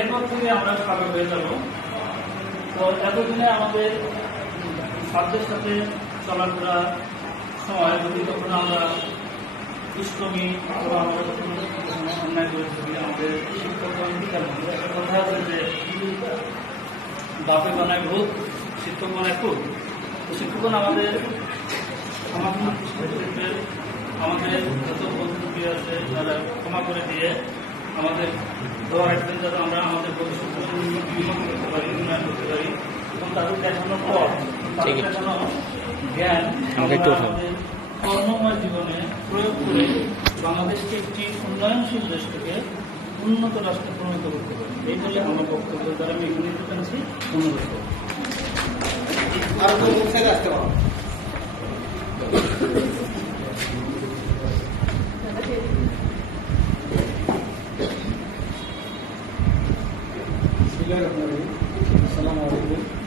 এরপর থেকে আমরা সাগর হয়ে যাব। তো এতদিনে আমাদের সাধ্যের সাথে চলাফেরা সময় যদি কখনো আমরা দুষ্টমি অথবা আমরা কখনো অন্যায় করে থাকি, আমাদের শিক্ষকগণ একটা কথা আছে যে বাপে বানায় ভূত, শিক্ষক বানায় খুব। তো শিক্ষকগণ আমাদের সমাধান ক্ষেত্রে আমাদের যত বন্ধুটি আছে তারা ক্ষমা করে দিয়ে আমাদের দোয়া রাখবেন যাতে আমরা আমাদের ভবিষ্যৎ উন্নয়ন করতে পারি, উন্নয়ন করতে পারি এবং তাদের দেখানোর পর তাদের দেখানো জ্ঞান আমাদের কর্মময় জীবনে প্রয়োগ করে বাংলাদেশকে একটি উন্নয়নশীল দেশ থেকে উন্নত রাষ্ট্রে পরিণত করতে পারি। এই বলে আমার বক্তব্য দ্বারা আমি এখানে দিতে চাচ্ছি। ধন্যবাদ। আসসালামু আলাইকুম।